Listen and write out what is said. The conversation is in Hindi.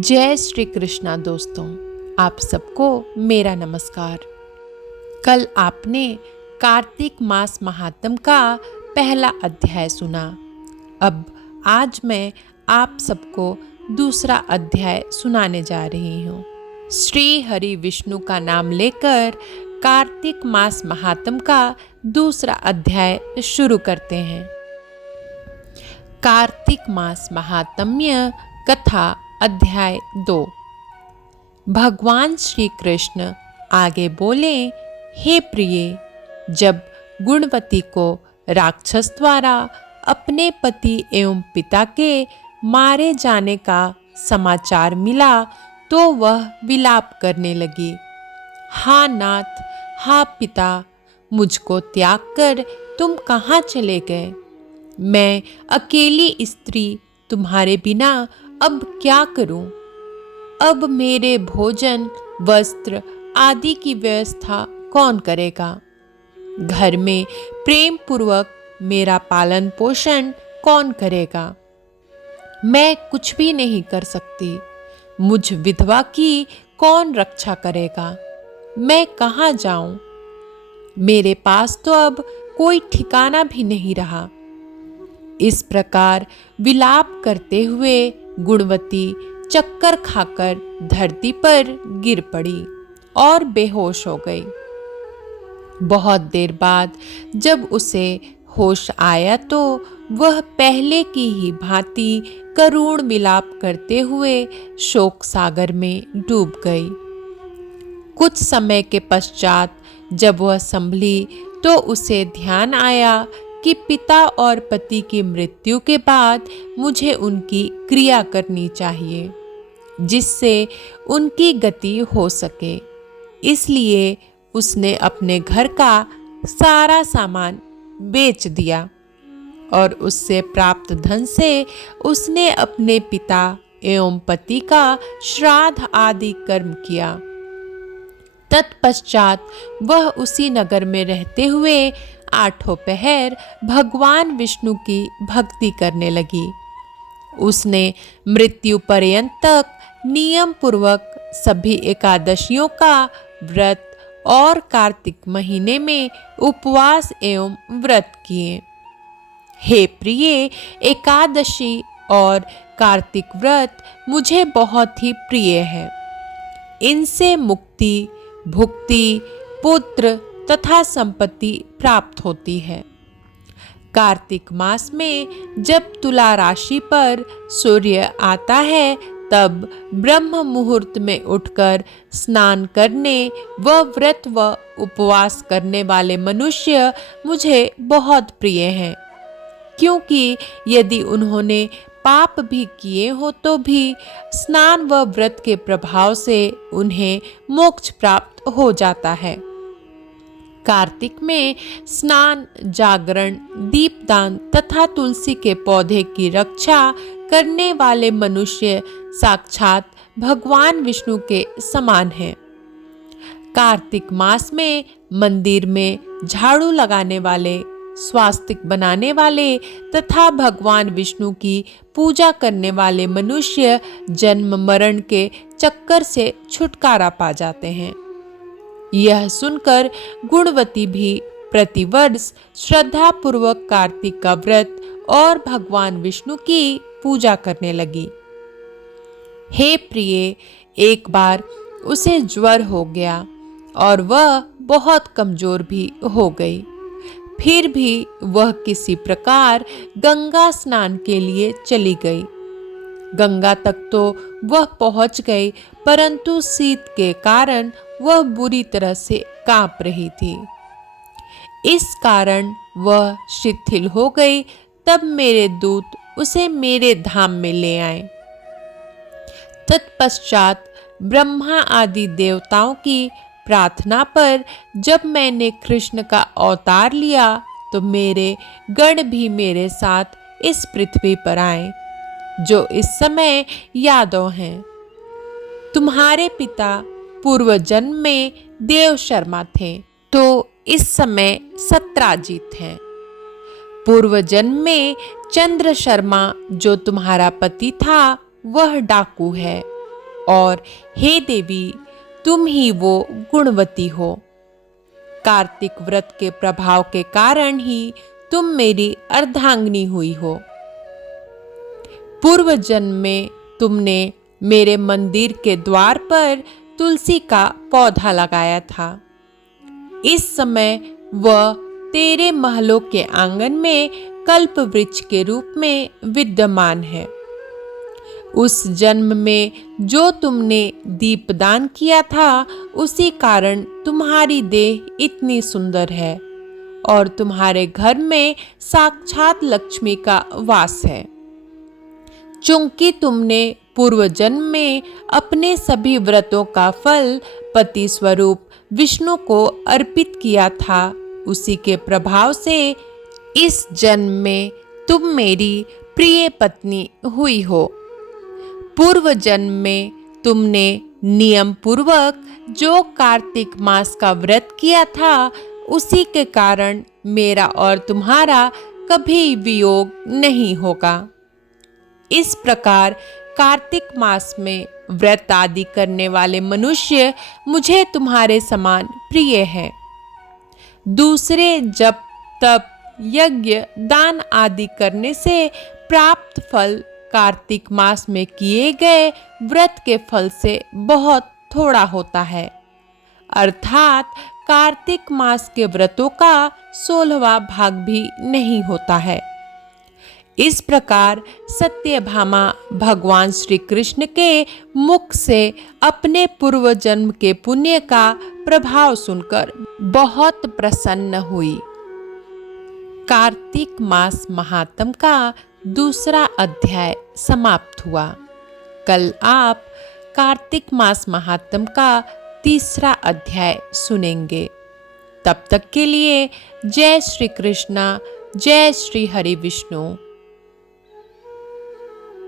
जय श्री कृष्णा दोस्तों, आप सबको मेरा नमस्कार। कल आपने कार्तिक मास महात्म का पहला अध्याय सुना। अब आज मैं आप सबको दूसरा अध्याय सुनाने जा रही हूँ। श्री हरि विष्णु का नाम लेकर कार्तिक मास महात्म का दूसरा अध्याय शुरू करते हैं। कार्तिक मास महात्म्य कथा अध्याय 2। भगवान श्री कृष्ण आगे बोले, हे प्रिय, जब गुणवती को राक्षस द्वारा अपने पति एवं पिता के मारे जाने का समाचार मिला तो वह विलाप करने लगी। हा नाथ, हा पिता, मुझको त्याग कर तुम कहाँ चले गए? मैं अकेली स्त्री तुम्हारे बिना अब क्या करूं? अब मेरे भोजन, वस्त्र आदि की व्यवस्था कौन करेगा? घर में प्रेम पूर्वक मेरा पालन पोषण कौन करेगा? मैं कुछ भी नहीं कर सकती। मुझ विधवा की कौन रक्षा करेगा? मैं कहाँ जाऊं? मेरे पास तो अब कोई ठिकाना भी नहीं रहा। इस प्रकार विलाप करते हुए गुणवती चक्कर खाकर धरती पर गिर पड़ी और बेहोश हो गई। बहुत देर बाद जब उसे होश आया तो वह पहले की ही भांति करुण विलाप करते हुए शोक सागर में डूब गई। कुछ समय के पश्चात जब वह संभली तो उसे ध्यान आया कि पिता और पति की मृत्यु के बाद मुझे उनकी क्रिया करनी चाहिए, जिससे उनकी गति हो सके। इसलिए उसने अपने घर का सारा सामान बेच दिया और उससे प्राप्त धन से उसने अपने पिता एवं पति का श्राद्ध आदि कर्म किया। तत्पश्चात वह उसी नगर में रहते हुए 8 पहर भगवान विष्णु की भक्ति करने लगी। उसने मृत्यु पर्यंत तक नियम पूर्वक सभी एकादशियों का व्रत और कार्तिक महीने में उपवास एवं व्रत किए। हे प्रिय, एकादशी और कार्तिक व्रत मुझे बहुत ही प्रिय है। इनसे मुक्ति, भुक्ति, पुत्र तथा संपत्ति प्राप्त होती है। कार्तिक मास में जब तुला राशि पर सूर्य आता है तब ब्रह्म मुहूर्त में उठकर स्नान करने व व्रत व उपवास करने वाले मनुष्य मुझे बहुत प्रिय हैं, क्योंकि यदि उन्होंने पाप भी किए हो तो भी स्नान व व्रत के प्रभाव से उन्हें मोक्ष प्राप्त हो जाता है। कार्तिक में स्नान, जागरण, दीपदान तथा तुलसी के पौधे की रक्षा करने वाले मनुष्य साक्षात भगवान विष्णु के समान हैं। कार्तिक मास में मंदिर में झाड़ू लगाने वाले, स्वास्तिक बनाने वाले तथा भगवान विष्णु की पूजा करने वाले मनुष्य जन्म मरण के चक्कर से छुटकारा पा जाते हैं। यह सुनकर गुणवती भी प्रतिवर्ष श्रद्धा पूर्वक कार्तिक का व्रत और भगवान विष्णु की पूजा करने लगी। हे प्रिय, एक बार उसे ज्वर हो गया और वह बहुत कमजोर भी हो गई। फिर भी वह किसी प्रकार गंगा स्नान के लिए चली गई। गंगा तक तो वह पहुंच गई, परंतु शीत के कारण वह बुरी तरह से कांप रही थी। इस कारण वह शिथिल हो गई। तब मेरे दूत उसे मेरे धाम में ले आए। तत्पश्चात ब्रह्मा आदि देवताओं की प्रार्थना पर जब मैंने कृष्ण का अवतार लिया तो मेरे गण भी मेरे साथ इस पृथ्वी पर आए, जो इस समय यादव हैं। तुम्हारे पिता पूर्व जन्म में देव शर्मा थे, तो इस समय सत्राजित हैं। पूर्व जन्म में चंद्र शर्मा जो तुम्हारा पति था वह डाकू है। और हे देवी, तुम ही वो गुणवती हो। कार्तिक व्रत के प्रभाव के कारण ही तुम मेरी अर्धांगिनी हुई हो। पूर्व जन्म में तुमने मेरे मंदिर के द्वार पर तुलसी का पौधा लगाया था। इस समय वह तेरे महलों के आंगन में कल्प वृक्ष के रूप में विद्यमान है। उस जन्म में जो तुमने दीपदान किया था, उसी कारण तुम्हारी देह इतनी सुंदर है और तुम्हारे घर में साक्षात लक्ष्मी का वास है। चूंकि तुमने पूर्व जन्म में अपने सभी व्रतों का फल पति स्वरूप विष्णु को अर्पित किया था, उसी के प्रभाव से इस जन्म में तुम मेरी प्रिय पत्नी हुई हो। पूर्व जन्म में तुमने नियम पूर्वक जो कार्तिक मास का व्रत किया था, उसी के कारण मेरा और तुम्हारा कभी वियोग नहीं होगा। इस प्रकार कार्तिक मास में व्रत आदि करने वाले मनुष्य मुझे तुम्हारे समान प्रिय हैं। दूसरे जप तप यज्ञ दान आदि करने से प्राप्त फल कार्तिक मास में किए गए व्रत के फल से बहुत थोड़ा होता है। अर्थात कार्तिक मास के व्रतों का 16वां भाग भी नहीं होता है। इस प्रकार सत्यभामा भगवान श्री कृष्ण के मुख से अपने पूर्व जन्म के पुण्य का प्रभाव सुनकर बहुत प्रसन्न हुई। कार्तिक मास महात्म का दूसरा अध्याय समाप्त हुआ। कल आप कार्तिक मास महात्म का तीसरा अध्याय सुनेंगे। तब तक के लिए जय श्री कृष्णा, जय श्री हरि विष्णु।